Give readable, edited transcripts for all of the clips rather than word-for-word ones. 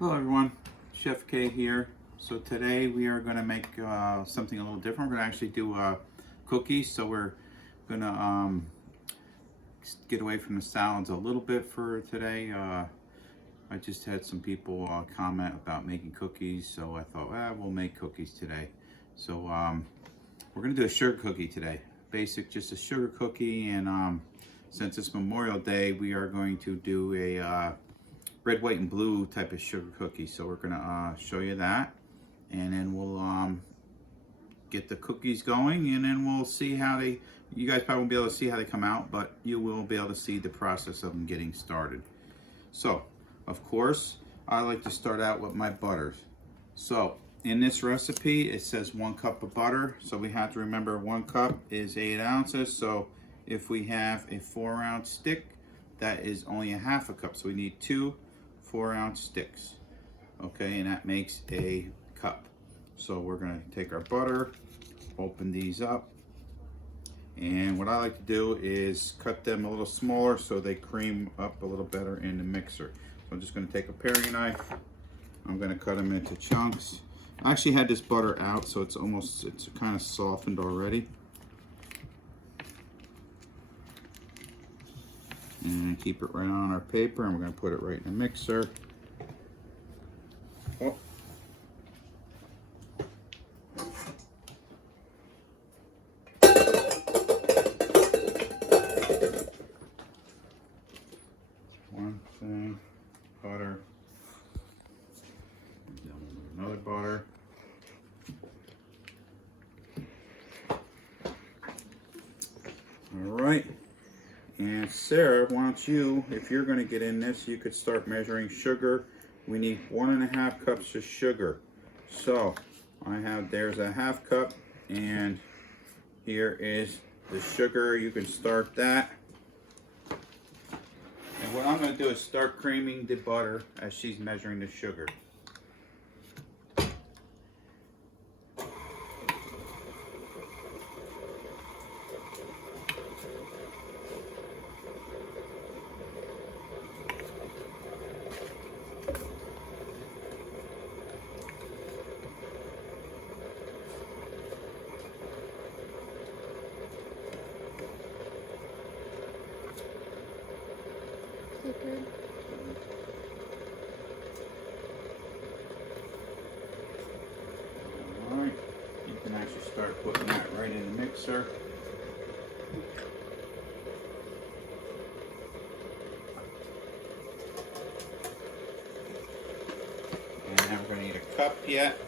Hello everyone, Chef K here. So today we are going to make something a little different. We're going to actually do cookies. So we're going to get away from the salads a little bit for today. I just had some people comment about making cookies, so I thought, we'll make cookies today. So we're going to do a sugar cookie today. Basic, just a sugar cookie, and since it's Memorial Day, we are going to do a red, white, and blue type of sugar cookie. So we're gonna show you that, and then we'll get the cookies going, and then we'll see how they, you guys probably won't be able to see how they come out, but you will be able to see the process of them getting started. So, of course, I like to start out with my butters. So, in this recipe, it says 1 cup of butter. So we have to remember 1 cup is 8 ounces. So if we have a 4-ounce stick, that is only a half a cup. So we need 2 4-ounce sticks, okay, and that makes a cup. So we're going to take our butter, open these up, and what I like to do is cut them a little smaller so they cream up a little better in the mixer. So I'm just going to take a paring knife, I'm going to cut them into chunks. I actually had this butter out, so it's kind of softened already. And keep it right on our paper, and we're going to put it right in the mixer. Oh. One thing, butter, another butter. All right. And Sarah wants you, if you're going to get in this, you could start measuring sugar. We need 1.5 cups of sugar. So there's a half cup, and here is the sugar. You can start that. And what I'm going to do is start creaming the butter as she's measuring the sugar. Alright, you can actually start putting that right in the mixer. And now we're going to need a cup yet.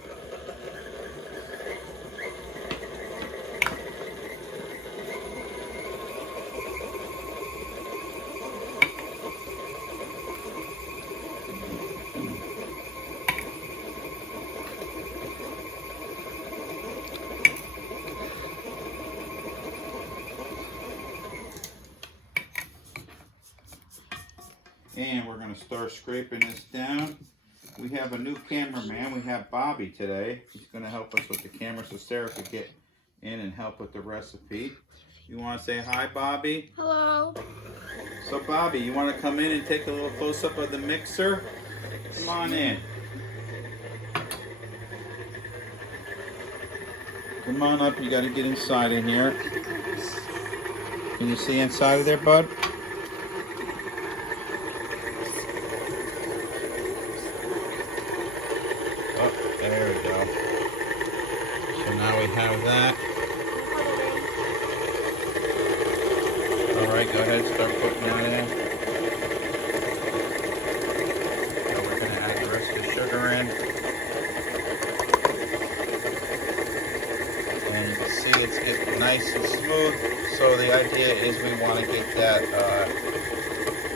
And we're going to start scraping this down. We have a new cameraman. We have Bobby today. He's going to help us with the camera so Sarah could get in and help with the recipe. You want to say hi, Bobby? Hello. So Bobby, you want to come in and take a little close-up of the mixer? Come on in. Come on up. You got to get inside in here. Can you see inside of there, bud? There we go. So now we have that. Alright, go ahead, start putting that in. Now we're going to add the rest of the sugar in. And you can see it's getting nice and smooth. So the idea is we want to get that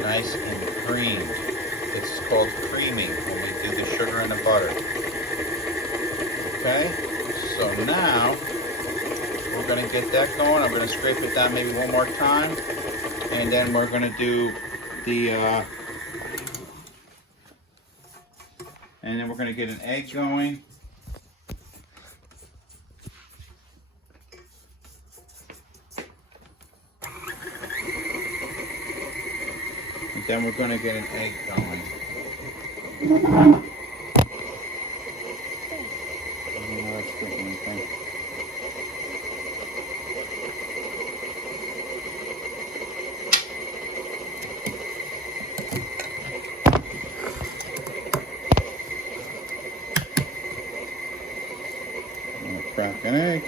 nice and creamed. It's called creaming when we do the sugar and the butter. Okay, so now we're going to get that going. I'm going to scrape it down maybe one more time, and then we're going to do the and then we're going to get an egg going. And then we're going to get an egg going. crack an egg.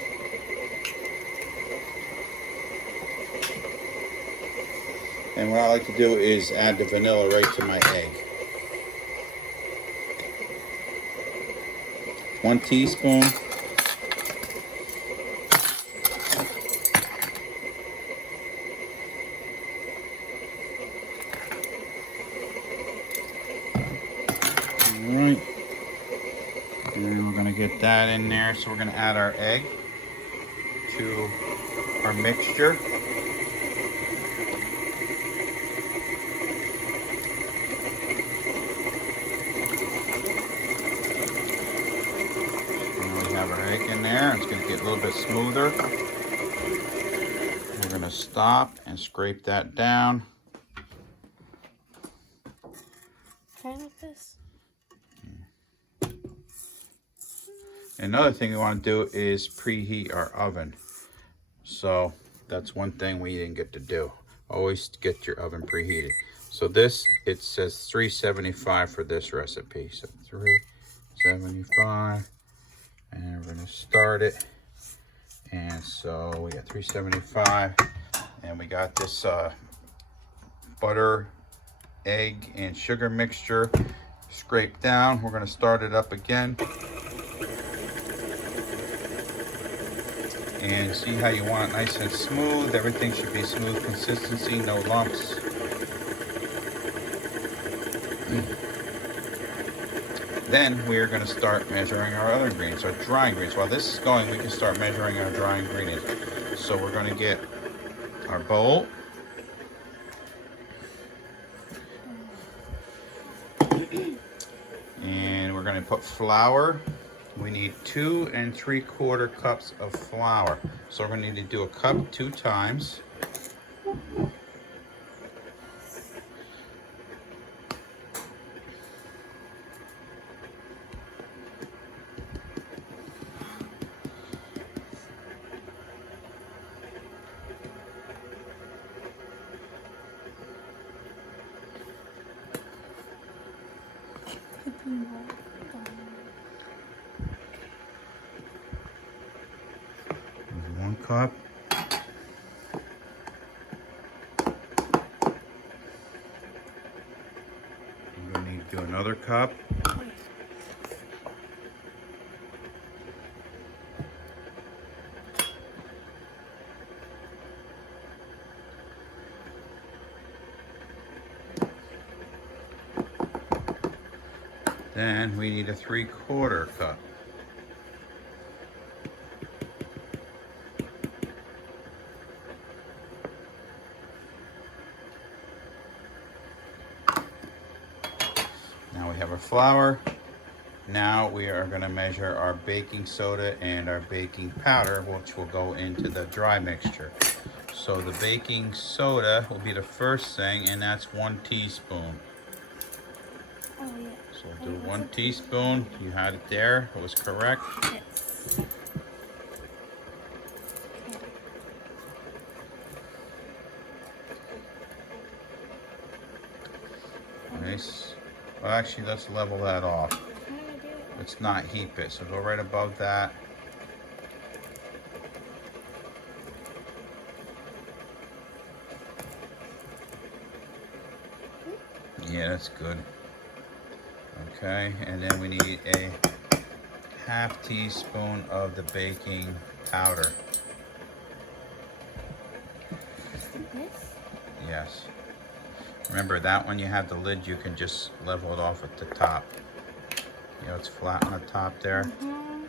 And what I like to do is add the vanilla right to my egg. 1 teaspoon. Alright. And we're going to get that in there. So we're going to add our egg to our mixture. Have our egg in there. It's going to get a little bit smoother. We're going to stop and scrape that down. Trying with this. Another thing we want to do is preheat our oven. So that's one thing we didn't get to do. Always get your oven preheated. So this, it says 375 for this recipe. So 375. And we're going to start it. And so we got 375. And we got this butter, egg, and sugar mixture scraped down. We're going to start it up again. And see how you want it nice and smooth. Everything should be smooth consistency, no lumps. Then we are going to start measuring our other ingredients, our dry ingredients. While this is going, we can start measuring our dry ingredients. So we're going to get our bowl. And we're going to put flour. We need 2 3/4 cups of flour. So we're going to need to do a cup 2 times. There's 1 cup. We're going to need to do another cup. Then we need a 3/4 cup. Now we have our flour. Now we are going to measure our baking soda and our baking powder, which will go into the dry mixture. So the baking soda will be the first thing, and that's 1 teaspoon. Oh, yeah. So we'll do 1 teaspoon. You had it there. It was correct. Yes. Nice. Well, actually, let's level that off. Let's not heap it. So go right above that. Yeah, that's good. Okay, and then we need a 1/2 teaspoon of the baking powder. This? Yes. Remember that when you have the lid, you can just level it off at the top. You know, it's flat on the top there. Mm-hmm.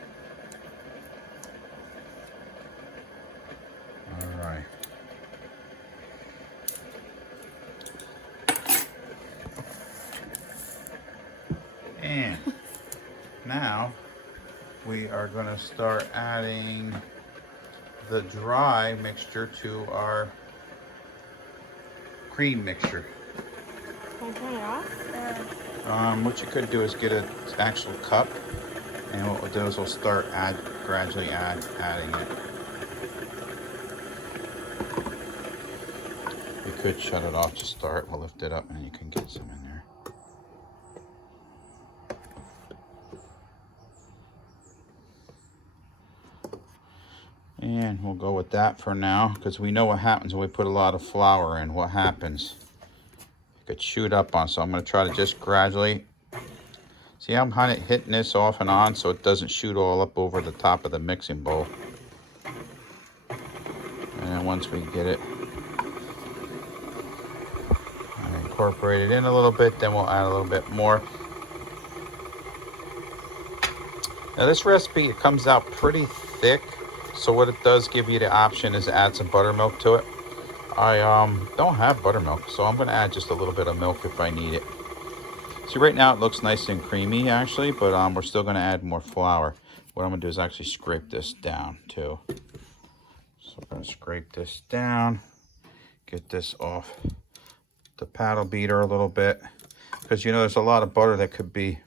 All right. And now we are going to start adding the dry mixture to our cream mixture. Can I turn it off? What you could do is get an actual cup, and what we'll do is we'll start gradually adding it. You could shut it off to start. We'll lift it up and you can get some in there. And we'll go with that for now, because we know what happens when we put a lot of flour in. What happens? It could shoot up on. So I'm going to try to just gradually. See, I'm kind of hitting this off and on so it doesn't shoot all up over the top of the mixing bowl. And then once we get it incorporate it in a little bit, then we'll add a little bit more. Now this recipe, it comes out pretty thick, so what it does give you the option is to add some buttermilk to it. I don't have buttermilk, so I'm going to add just a little bit of milk if I need it. See, right now it looks nice and creamy actually, but we're still going to add more flour. What I'm going to do is actually scrape this down too. So I'm going to scrape this down, get this off the paddle beater a little bit, because you know there's a lot of butter that could be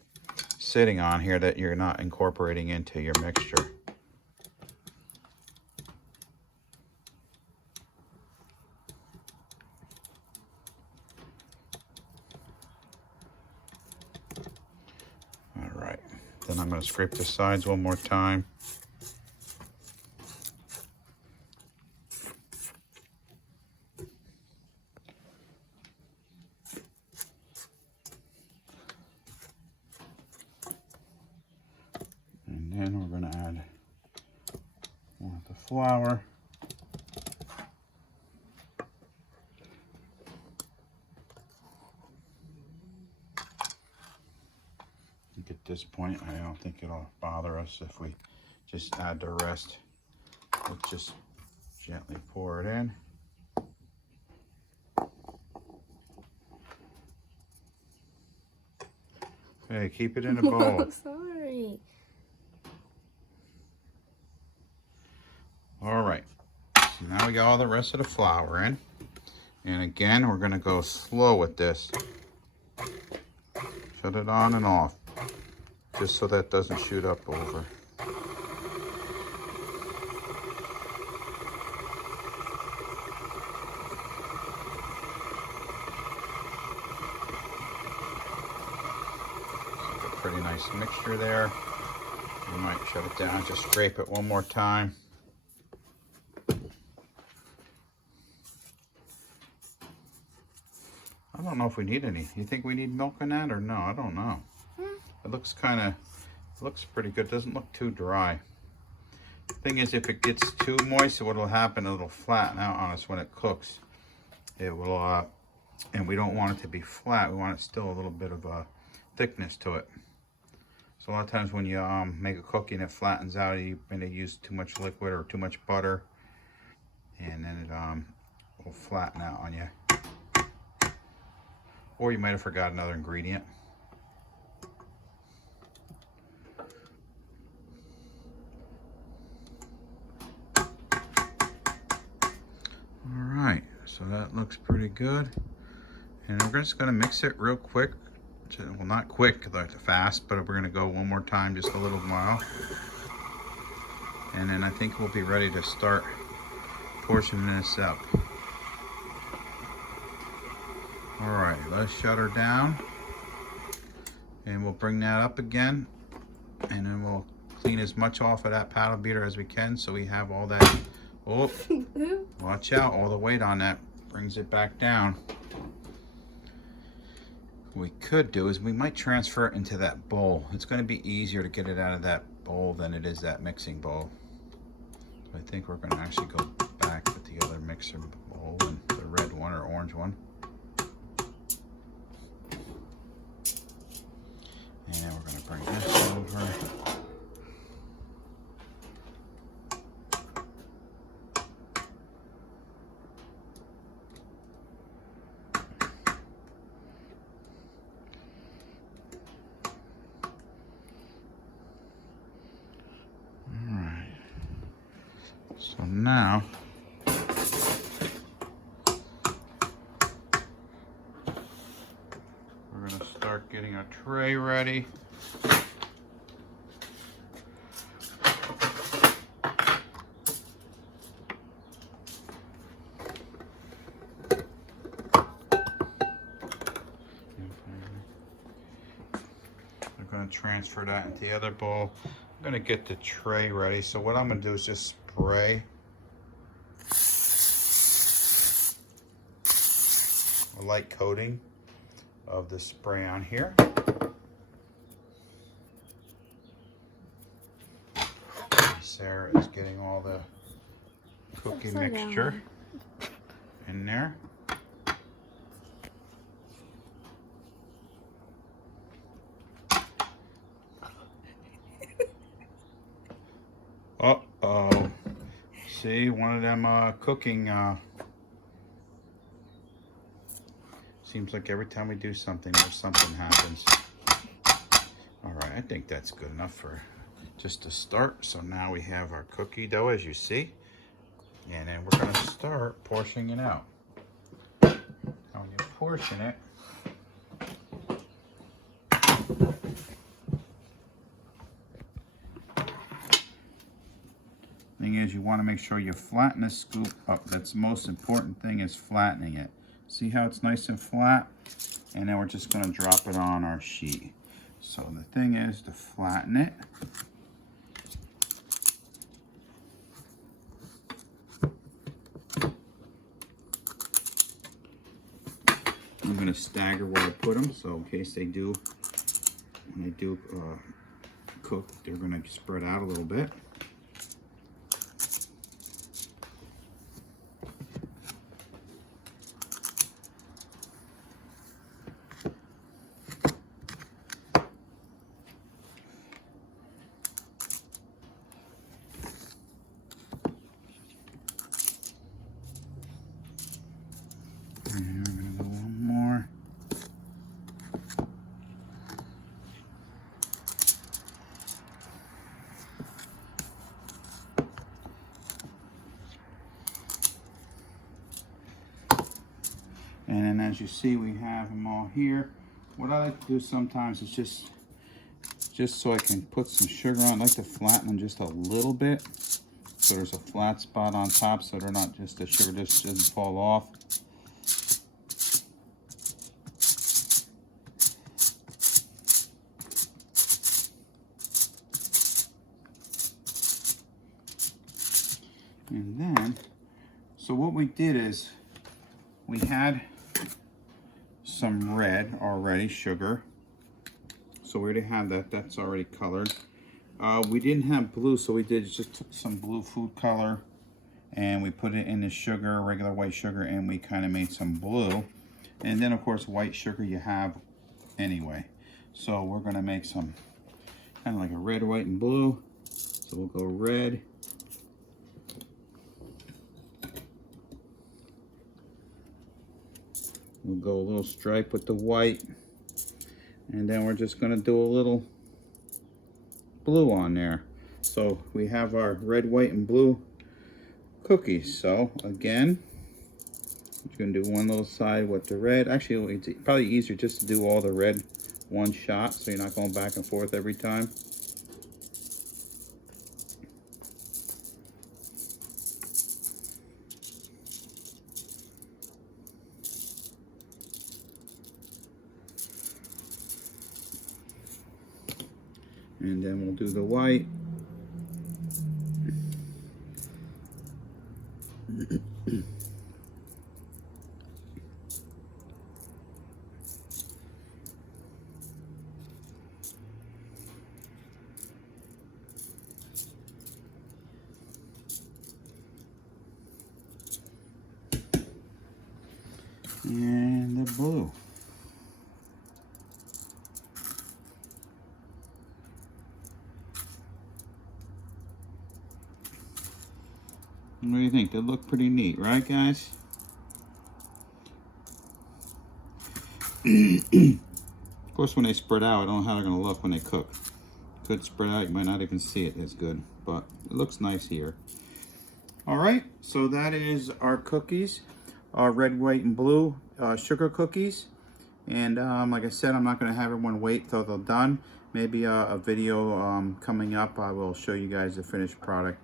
sitting on here that you're not incorporating into your mixture. All right, then I'm going to scrape the sides one more time. And then we're going to add more of the flour. At this point, I don't think it'll bother us if we just add the rest. We'll just gently pour it in. Hey, keep it in a bowl. Sorry. All right, so now we got all the rest of the flour in. And again, we're gonna go slow with this. Shut it on and off, just so that doesn't shoot up over. Pretty nice mixture there. You might shut it down, just scrape it one more time. I don't know if we need any. You think we need milk in that or no? I don't know. It looks looks pretty good. Doesn't look too dry. Thing is, if it gets too moist, what will happen, it'll flatten out on us when it cooks. It will, and we don't want it to be flat. We want it still a little bit of a thickness to it. So a lot of times when you make a cookie and it flattens out, you may use too much liquid or too much butter, and then it will flatten out on you. Or you might have forgot another ingredient. Alright, so that looks pretty good. And we're just going to mix it real quick. Well, not quick, like fast, but we're going to go one more time, just a little while. And then I think we'll be ready to start portioning this up. Alright, let's shut her down. And we'll bring that up again. And then we'll clean as much off of that paddle beater as we can, so we have all that. Oh, watch out, all the weight on that brings it back down. What we could do is we might transfer it into that bowl. It's going to be easier to get it out of that bowl than it is that mixing bowl. So I think we're going to actually go back with the other mixer bowl, and the red one or orange one. And we're going to bring this over. So now, we're going to start getting our tray ready. We're going to transfer that into the other bowl. I'm going to get the tray ready. So what I'm going to do is just spray a light coating of the spray on here. Sarah is getting all the cookie mixture in there. Uh-oh. See, one of them cooking seems like every time we do something, there's something happens. All right, I think that's good enough for just to start. So now we have our cookie dough, as you see, and then we're gonna start portioning it out. Now when you portion it, thing is, you want to make sure you flatten the scoop up. That's the most important thing, is flattening it. See how it's nice and flat? And then we're just going to drop it on our sheet. So the thing is to flatten it. I'm going to stagger where I put them, so in case they do, when they do cook, they're going to spread out a little bit. And we're going to go one more. And then as you see, we have them all here. What I like to do sometimes is just so I can put some sugar on, I like to flatten them just a little bit. So there's a flat spot on top so they're not just, the sugar just doesn't fall off. And then, so what we did is, we had some red already, sugar. So we already have that, that's already colored. We didn't have blue, so we just took some blue food color and we put it in the sugar, regular white sugar, and we kind of made some blue. And then of course white sugar you have anyway. So we're gonna make some kind of like a red, white, and blue. So we'll go red. We'll go a little stripe with the white, and then we're just going to do a little blue on there. So we have our red, white, and blue cookies. So again, you're going to do one little side with the red. Actually, it's probably easier just to do all the red one shot, so you're not going back and forth every time. And then we'll do the white. And the blue. What do you think? They look pretty neat, right, guys? Of course, when they spread out, I don't know how they're going to look when they cook. Could spread out, you might not even see it as good, but it looks nice here. All right, so that is our cookies, our red, white, and blue sugar cookies. And like I said, I'm not going to have everyone wait till they're done. Maybe a video coming up, I will show you guys the finished product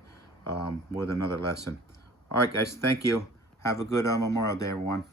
with another lesson. All right, guys, thank you. Have a good Memorial Day, everyone.